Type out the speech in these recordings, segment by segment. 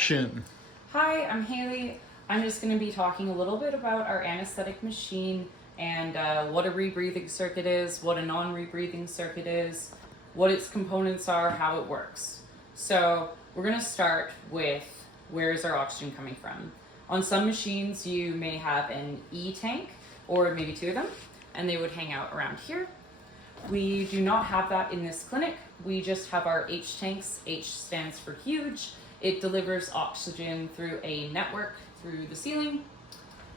action. Hi, I'm Haley. I'm just going to be talking a little bit about our anesthetic machine and what a rebreathing circuit is, what a non-rebreathing circuit is, what its components are, how it works. So we're going to start with where is our oxygen coming from. On some machines you may have an E tank or maybe two of them, and they would hang out around here. We do not have that in this clinic. We just have our H tanks. H stands for huge. It delivers oxygen through a network through the ceiling,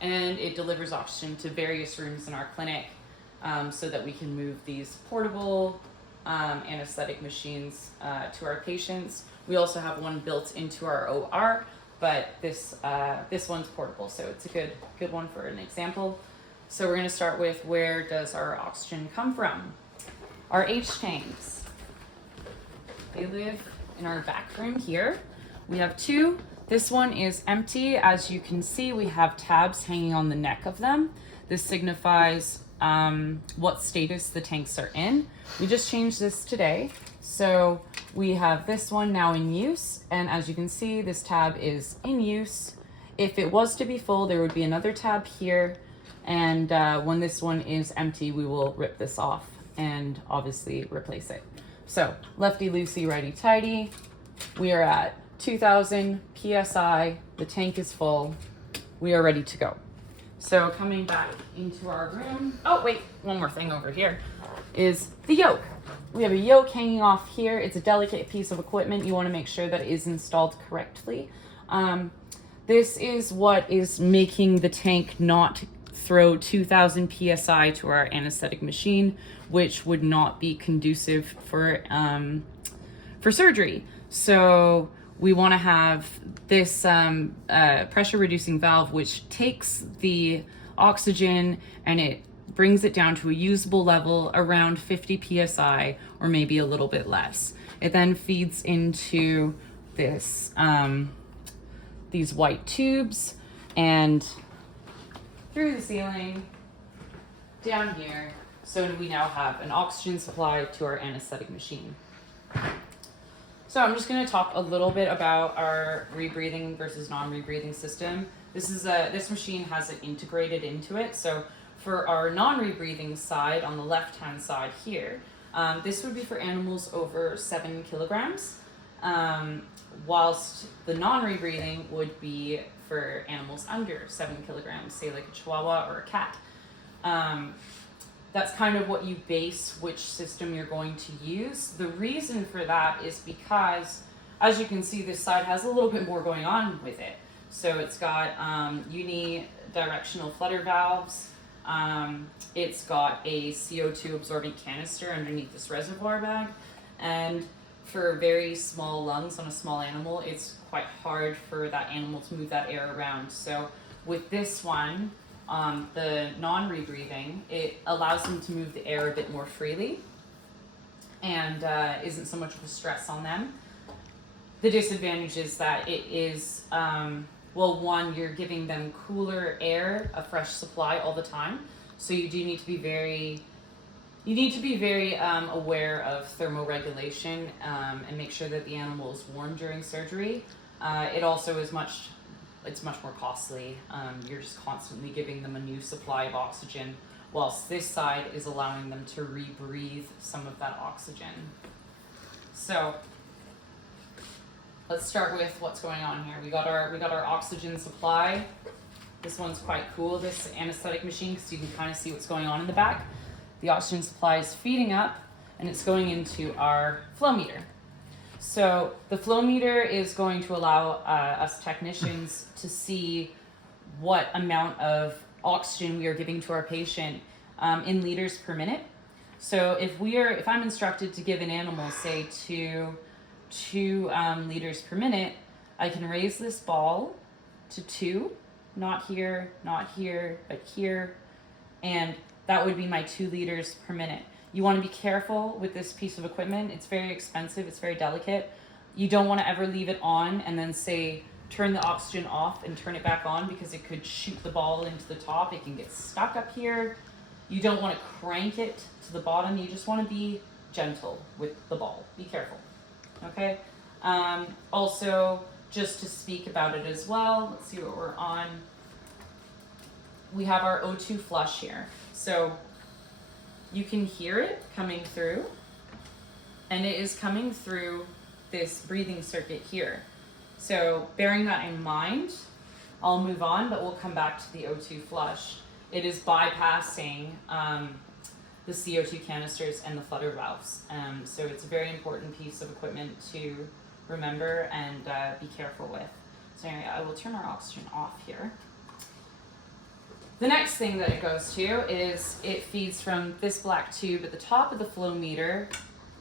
and it delivers oxygen to various rooms in our clinic so that we can move these portable anesthetic machines to our patients. We also have one built into our OR, but this one's portable, so it's a good one for an example. So we're going to start with, where does our oxygen come from? Our H tanks. They live in our back room here. We have two. This one is empty. As you can see, we have tabs hanging on the neck of them. This signifies what status the tanks are in. We just changed this today. So we have this one now in use. And as you can see, this tab is in use. If it was to be full, there would be another tab here. And when this one is empty, we will rip this off and obviously replace it. So lefty loosey, righty tighty. We are at 2000 psi. The tank is full. We are ready to go. So coming back into our room. Oh wait, one more thing over here is the yoke. We have a yoke hanging off here. It's a delicate piece of equipment. You want to make sure that it is installed correctly. This is what is making the tank not throw 2000 psi to our anesthetic machine, which would not be conducive for surgery. So we want to have this pressure reducing valve, which takes the oxygen and it brings it down to a usable level around 50 psi or maybe a little bit less. It then feeds into this these white tubes and through the ceiling down here, so we now have an oxygen supply to our anesthetic machine. So I'm just going to talk a little bit about our rebreathing versus non-rebreathing system. This machine has it integrated into it. So for our non-rebreathing side, on the left-hand side here, this would be for animals over 7 kilograms, whilst the non-rebreathing would be for animals under 7 kilograms, say like a Chihuahua or a cat. That's kind of what you base which system you're going to use. The reason for that is because, as you can see, this side has a little bit more going on with it. So it's got unidirectional flutter valves. It's got a CO2 absorbent canister underneath this reservoir bag. And for very small lungs on a small animal, it's quite hard for that animal to move that air around. So with this one, the non-rebreathing, it allows them to move the air a bit more freely and isn't so much of a stress on them. The disadvantage is that it is, one, you're giving them cooler air, a fresh supply all the time. So you do need to be very aware of thermoregulation and make sure that the animal is warm during surgery. It also is it's much more costly. You're just constantly giving them a new supply of oxygen, whilst this side is allowing them to rebreathe some of that oxygen. So let's start with what's going on here. We got our oxygen supply. This one's quite cool, this anesthetic machine, because you can kind of see what's going on in the back. The oxygen supply is feeding up and it's going into our flow meter. So the flow meter is going to allow us technicians to see what amount of oxygen we are giving to our patient in liters per minute. So if I'm instructed to give an animal, say, two liters per minute, I can raise this ball to 2, not here, but here, and that would be my 2 liters per minute. You want to be careful with this piece of equipment. It's very expensive. It's very delicate. You don't want to ever leave it on and then say, turn the oxygen off and turn it back on, because it could shoot the ball into the top. It can get stuck up here. You don't want to crank it to the bottom. You just want to be gentle with the ball. Be careful. Okay? Also, just to speak about it as well, let's see what we're on. We have our O2 flush here. So you can hear it coming through, and it is coming through this breathing circuit here. So bearing that in mind, I'll move on, but we'll come back to the O2 flush. It is bypassing the CO2 canisters and the flutter valves. So it's a very important piece of equipment to remember and be careful with. So anyway, I will turn our oxygen off here. The next thing that it goes to is it feeds from this black tube at the top of the flow meter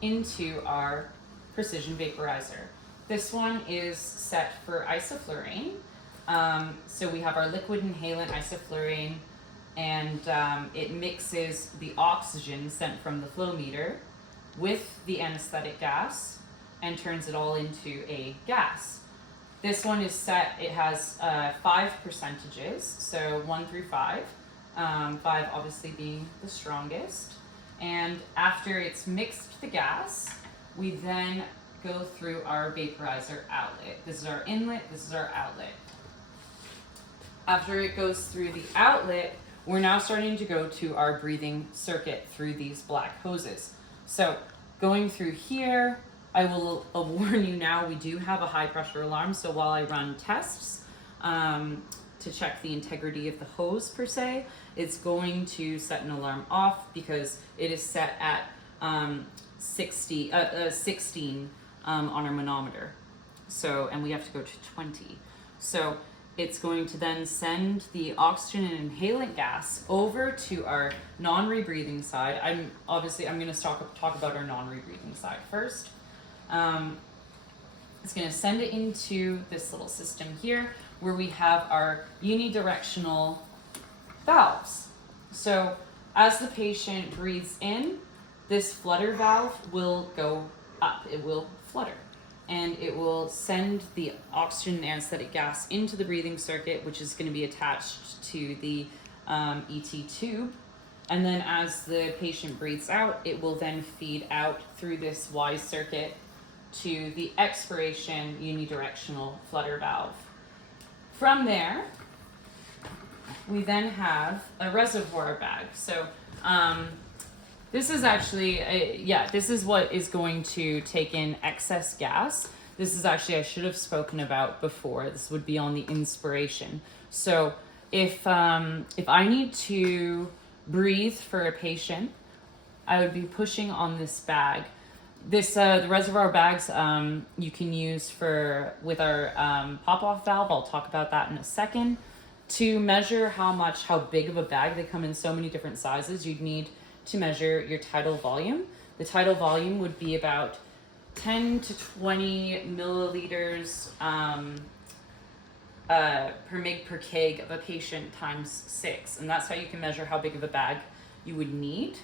into our precision vaporizer. This one is set for isoflurane. So we have our liquid inhalant isoflurane, and it mixes the oxygen sent from the flow meter with the anesthetic gas and turns it all into a gas. This one is set, it has 5 percentages, so 1 through 5, 5 obviously being the strongest. And after it's mixed the gas, we then go through our vaporizer outlet. This is our inlet, this is our outlet. After it goes through the outlet, we're now starting to go to our breathing circuit through these black hoses. So going through here, I will warn you now, we do have a high pressure alarm. So while I run tests to check the integrity of the hose per se, it's going to set an alarm off because it is set at 16 on our manometer. So, and we have to go to 20. So it's going to then send the oxygen and inhalant gas over to our non-rebreathing side. I'm going to talk about our non-rebreathing side first. It's going to send it into this little system here where we have our unidirectional valves. So as the patient breathes in, this flutter valve will go up. It will flutter. And it will send the oxygen and anesthetic gas into the breathing circuit, which is going to be attached to the ET tube. And then as the patient breathes out, it will then feed out through this Y circuit to the expiration unidirectional flutter valve. From there, we then have a reservoir bag. So this is actually, this is what is going to take in excess gas. This is actually, I should have spoken about before. This would be on the inspiration. So if I need to breathe for a patient, I would be pushing on this bag. This the reservoir bags you can use with our pop-off valve. I'll talk about that in a second. To measure how big of a bag, they come in so many different sizes, you'd need to measure your tidal volume. The tidal volume would be about 10 to 20 milliliters per mg per kg of a patient times 6. And that's how you can measure how big of a bag you would need.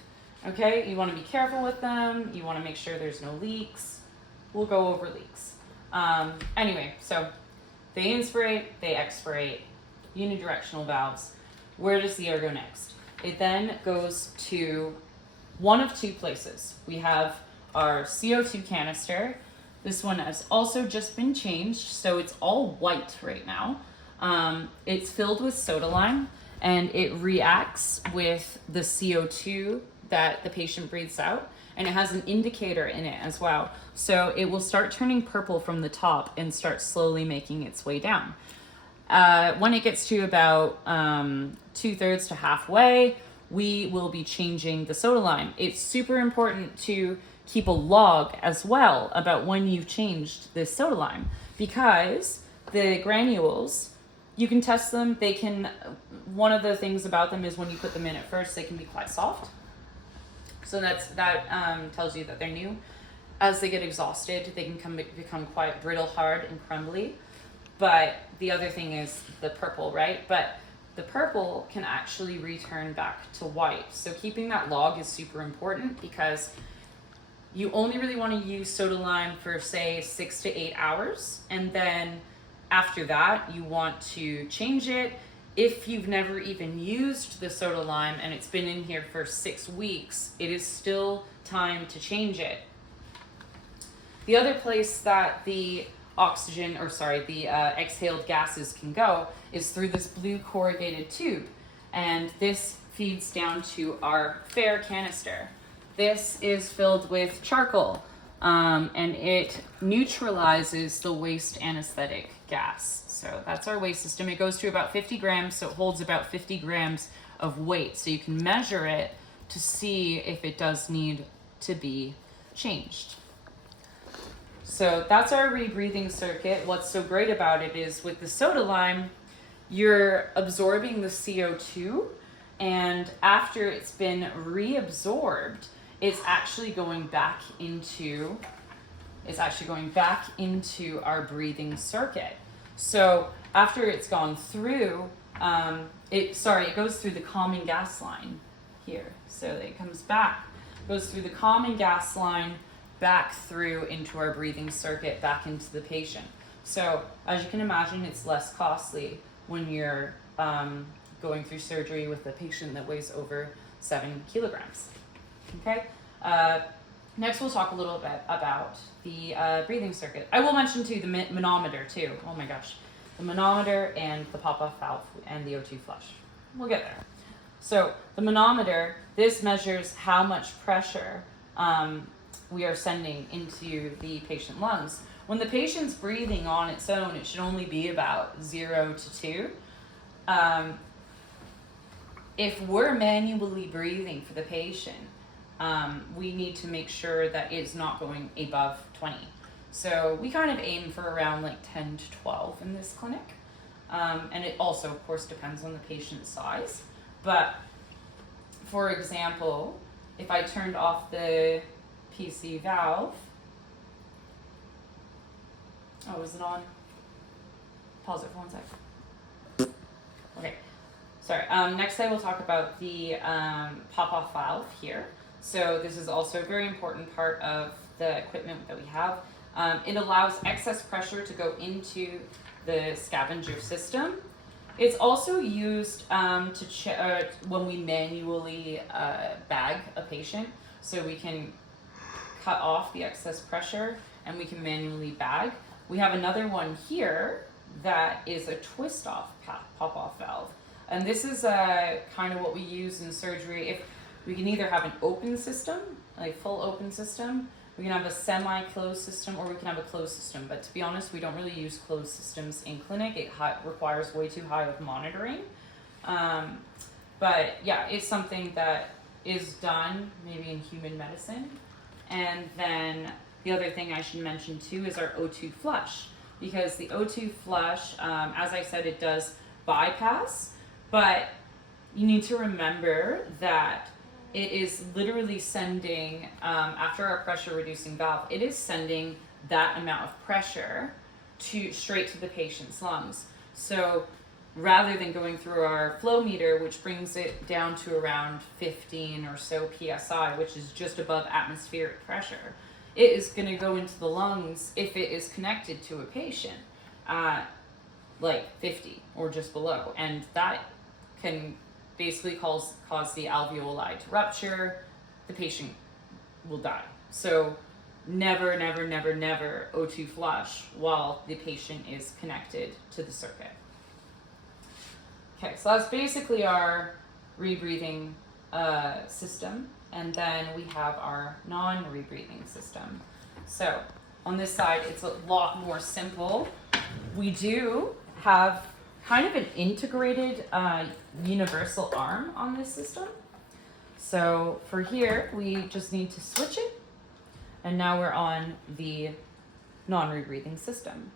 Okay, you want to be careful with them. You want to make sure there's no leaks. We'll go over leaks. Anyway, so they inspirate, they expirate, unidirectional valves. Where does the air go next? It then goes to one of two places. We have our CO2 canister. This one has also just been changed, so it's all white right now. It's filled with soda lime, and it reacts with the CO2 that the patient breathes out, and it has an indicator in it as well. So it will start turning purple from the top and start slowly making its way down. When it gets to about 2/3 to halfway, we will be changing the soda lime. It's super important to keep a log as well about when you've changed this soda lime, because the granules, you can test them. One of the things about them is when you put them in at first, they can be quite soft. So that tells you that they're new. As they get exhausted, they can become quite brittle, hard, and crumbly. But the other thing is the purple, right? But the purple can actually return back to white. So keeping that log is super important, because you only really want to use soda lime for, say, 6 to 8 hours. And then after that, you want to change it. If you've never even used the soda lime and it's been in here for 6 weeks, it is still time to change it. The other place that the exhaled gases can go is through this blue corrugated tube. And this feeds down to our fair canister. This is filled with charcoal, and it neutralizes the waste anesthetic gas. So that's our waste system. It goes to about 50 grams, so it holds about 50 grams of weight. So you can measure it to see if it does need to be changed. So that's our rebreathing circuit. What's so great about it is with the soda lime, you're absorbing the CO2, and after it's been reabsorbed, it's actually going back into our breathing circuit. So after it's gone through, it goes through the common gas line here. So it comes back, goes through the common gas line, back through into our breathing circuit, back into the patient. So as you can imagine, it's less costly when you're going through surgery with a patient that weighs over 7 kilograms. Okay. Next, we'll talk a little bit about the breathing circuit. I will mention too the manometer too. Oh my gosh, the manometer and the pop-off valve and the O2 flush. We'll get there. So the manometer, this measures how much pressure we are sending into the patient lungs. When the patient's breathing on its own, it should only be about 0 to 2. If we're manually breathing for the patient, we need to make sure that it's not going above 20. So we kind of aim for around like 10 to 12 in this clinic. And it also, of course, depends on the patient's size. But for example, if I turned off the PC valve, oh, is it on? Pause it for 1 sec. Okay, sorry. Next I will talk about the pop-off valve here. So this is also a very important part of the equipment that we have. It allows excess pressure to go into the scavenger system. It's also used when we manually bag a patient, so we can cut off the excess pressure and we can manually bag. We have another one here that is a twist-off pop-off valve. And this is kind of what we use in surgery. If we can either have an open system, like full open system, we can have a semi-closed system, or we can have a closed system. But to be honest, we don't really use closed systems in clinic. It requires way too high of monitoring. But yeah, it's something that is done maybe in human medicine. And then the other thing I should mention too is our O2 flush, because the O2 flush, as I said, it does bypass, but you need to remember that it is literally sending, after our pressure reducing valve, it is sending that amount of pressure straight to the patient's lungs. So rather than going through our flow meter, which brings it down to around 15 or so PSI, which is just above atmospheric pressure, it is going to go into the lungs if it is connected to a patient at like 50 or just below. And that can basically cause the alveoli to rupture. The patient will die. So never, never, never, never O2 flush while the patient is connected to the circuit. Okay, so that's basically our rebreathing system. And then we have our non-rebreathing system. So on this side, it's a lot more simple. We do have kind of an integrated universal arm on this system. So for here, we just need to switch it. And now we're on the non-rebreathing system.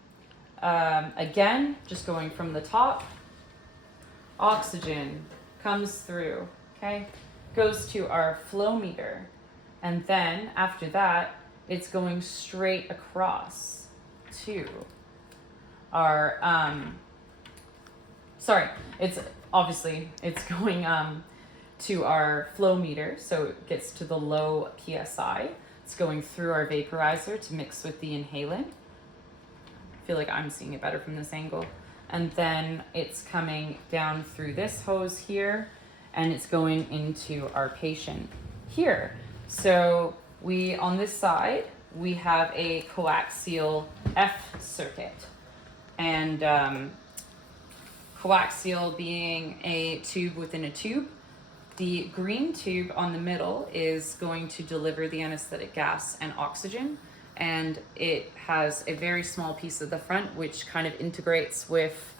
Again, just going from the top, oxygen comes through, okay? Goes to our flow meter. And then after that, it's going straight across to our, it's going to our flow meter, so it gets to the low PSI. It's going through our vaporizer to mix with the inhalant. I feel like I'm seeing it better from this angle. And then it's coming down through this hose here, and it's going into our patient here. So on this side, we have a coaxial F circuit. And coaxial being a tube within a tube. The green tube on the middle is going to deliver the anesthetic gas and oxygen, and it has a very small piece at the front which kind of integrates with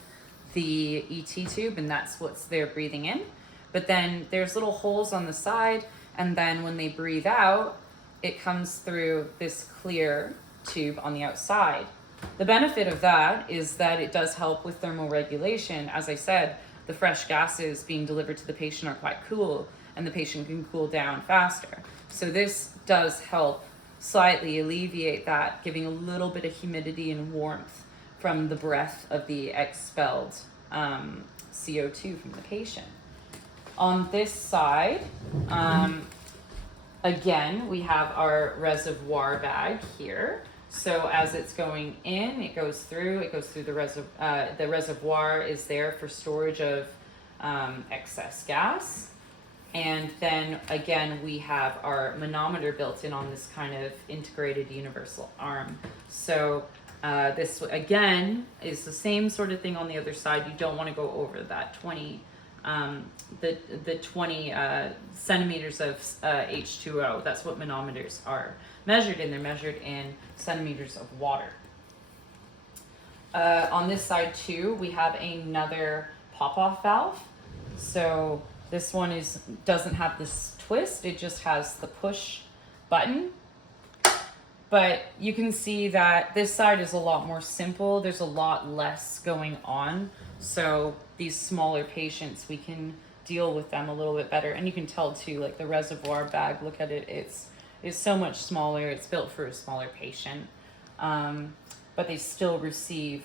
the ET tube, and that's what's they're breathing in. But then there's little holes on the side, and then when they breathe out, it comes through this clear tube on the outside. The benefit of that is that it does help with thermal regulation. As I said, the fresh gases being delivered to the patient are quite cool, and the patient can cool down faster. So this does help slightly alleviate that, giving a little bit of humidity and warmth from the breath of the expelled CO2 from the patient. On this side, again, we have our reservoir bag here. So as it's going in, it goes through the reservoir. The reservoir is there for storage of excess gas. And then again, we have our manometer built in on this kind of integrated universal arm. So this again is the same sort of thing on the other side. You don't want to go over that 20 centimeters of H2O. That's what manometers are measured in. They're measured in centimeters of water. On this side too, we have another pop-off valve. So this one doesn't have this twist. It just has the push button. But you can see that this side is a lot more simple. There's a lot less going on. So these smaller patients, we can deal with them a little bit better. And you can tell too, like the reservoir bag, look at it, it's so much smaller. It's built for a smaller patient. But they still receive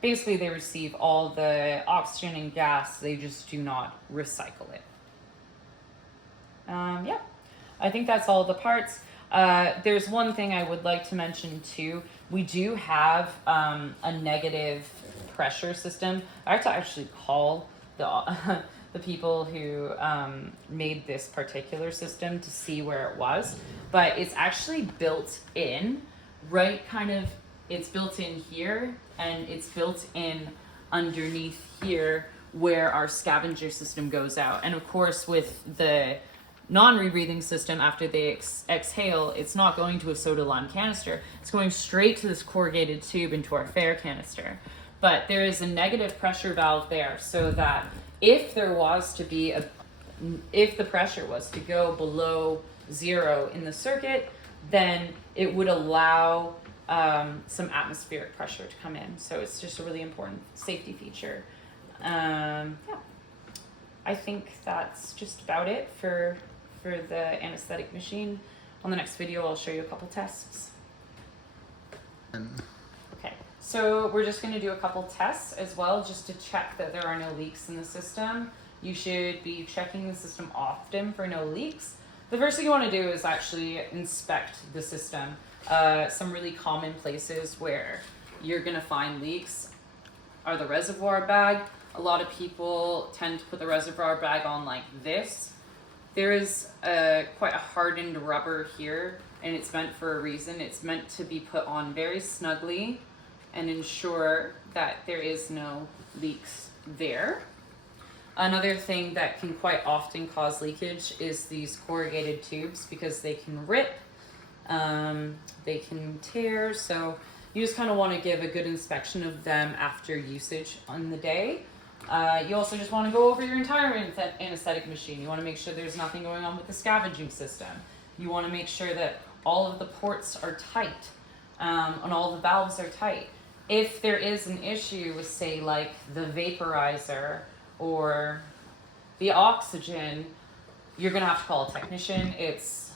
basically they receive all the oxygen and gas. They just do not recycle it. Yeah, I think that's all the parts. There's one thing I would like to mention too. We do have a negative pressure system. I have to actually call the people who made this particular system to see where it was, but it's actually built in, right? It's built in here, and it's built in underneath here where our scavenger system goes out. And of course, with the non-rebreathing system, after they exhale, it's not going to a soda lime canister. It's going straight to this corrugated tube into our FAIR canister. But there is a negative pressure valve there, so that if the pressure was to go below 0 in the circuit, then it would allow some atmospheric pressure to come in. So it's just a really important safety feature. Yeah, I think that's just about it for the anesthetic machine. On the next video, I'll show you a couple tests. Okay, so we're just going to do a couple tests as well, just to check that there are no leaks in the system. You should be checking the system often for no leaks. The first thing you want to do is actually inspect the system. Some really common places where you're going to find leaks are the reservoir bag. A lot of people tend to put the reservoir bag on like this. There is quite a hardened rubber here, and it's meant for a reason. It's meant to be put on very snugly and ensure that there is no leaks there. Another thing that can quite often cause leakage is these corrugated tubes, because they can rip, they can tear, so you just kind of want to give a good inspection of them after usage on the day. You also just want to go over your entire anesthetic machine. You want to make sure there's nothing going on with the scavenging system. You want to make sure that all of the ports are tight, and all the valves are tight. If there is an issue with, say, like the vaporizer or the oxygen, you're going to have to call a technician. It's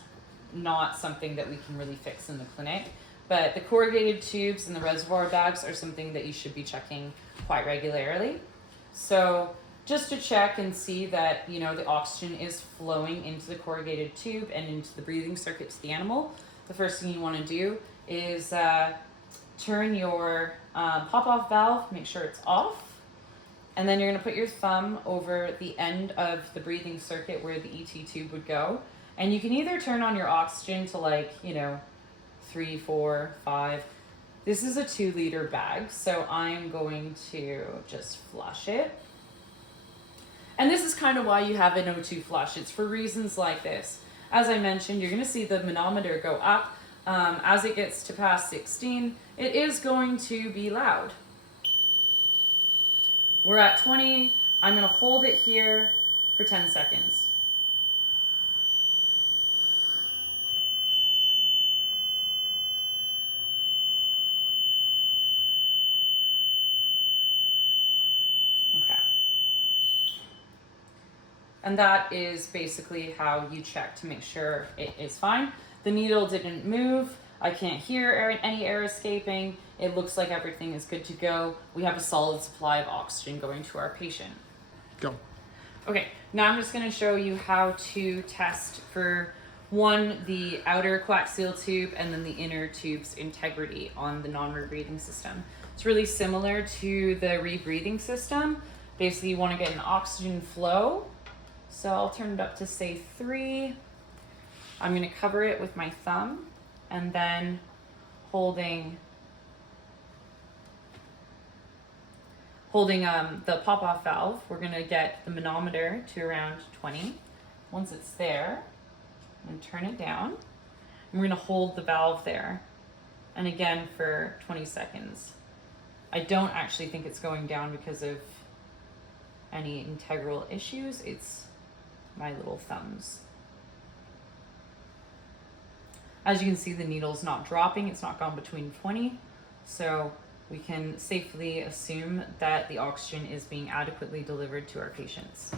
not something that we can really fix in the clinic. But the corrugated tubes and the reservoir bags are something that you should be checking quite regularly. So just to check and see that, you know, the oxygen is flowing into the corrugated tube and into the breathing circuit to the animal, the first thing you want to do is turn your pop-off valve, make sure it's off. And then you're going to put your thumb over the end of the breathing circuit where the ET tube would go. And you can either turn on your oxygen to like, 3, 4, 5. This is a 2-liter bag, so I'm going to just flush it. And this is kind of why you have an O2 flush. It's for reasons like this. As I mentioned, you're going to see the manometer go up. As it gets to past 16, it is going to be loud. We're at 20. I'm going to hold it here for 10 seconds. Okay. And that is basically how you check to make sure it is fine. The needle didn't move. I can't hear any air escaping. It looks like everything is good to go. We have a solid supply of oxygen going to our patient. Go. Okay, now I'm just going to show you how to test for the outer coaxial tube and then the inner tube's integrity on the non-rebreathing system. It's really similar to the rebreathing system. Basically, you want to get an oxygen flow. So I'll turn it up to say 3. I'm going to cover it with my thumb and then holding the pop-off valve, we're going to get the manometer to around 20. Once it's there, I'm going to turn it down. And we're going to hold the valve there. And again for 20 seconds. I don't actually think it's going down because of any integral issues. It's my little thumbs. As you can see, the needle's not dropping. It's not gone between 20. So we can safely assume that the oxygen is being adequately delivered to our patients.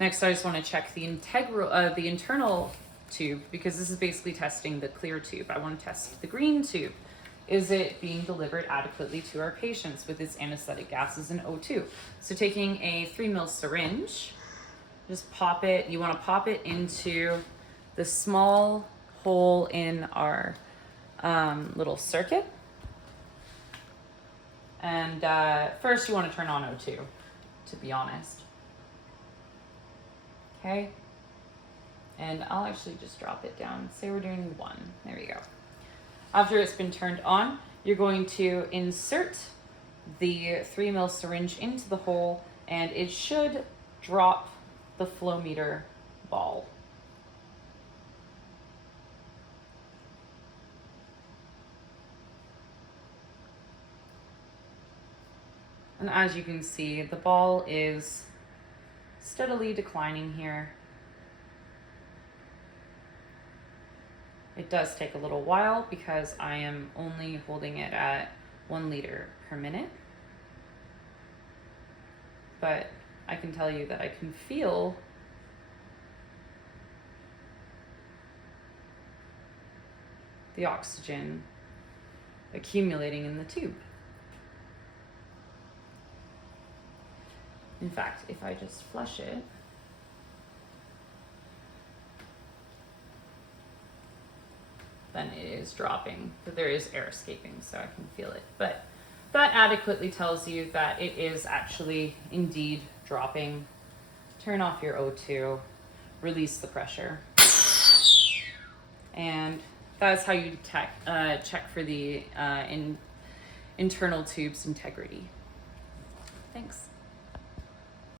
Next, I just want to check the internal tube, because this is basically testing the clear tube. I want to test the green tube. Is it being delivered adequately to our patients with its anesthetic gases and O2? So taking a 3 ml syringe, just pop it. You want to pop it into the small hole in our little circuit. And first you want to turn on O2, to be honest. Okay. And I'll actually just drop it down. Say we're doing 1. There we go. After it's been turned on, you're going to insert the 3 ml syringe into the hole, and it should drop the flow meter ball. And as you can see, the ball is steadily declining here. It does take a little while because I am only holding it at 1 liter per minute. But I can tell you that I can feel the oxygen accumulating in the tube. In fact, if I just flush it, then it is dropping, but there is air escaping, so I can feel it. But that adequately tells you that it is actually indeed dropping. Turn off your O2, release the pressure. And that's how you check for the internal tube's integrity. Thanks.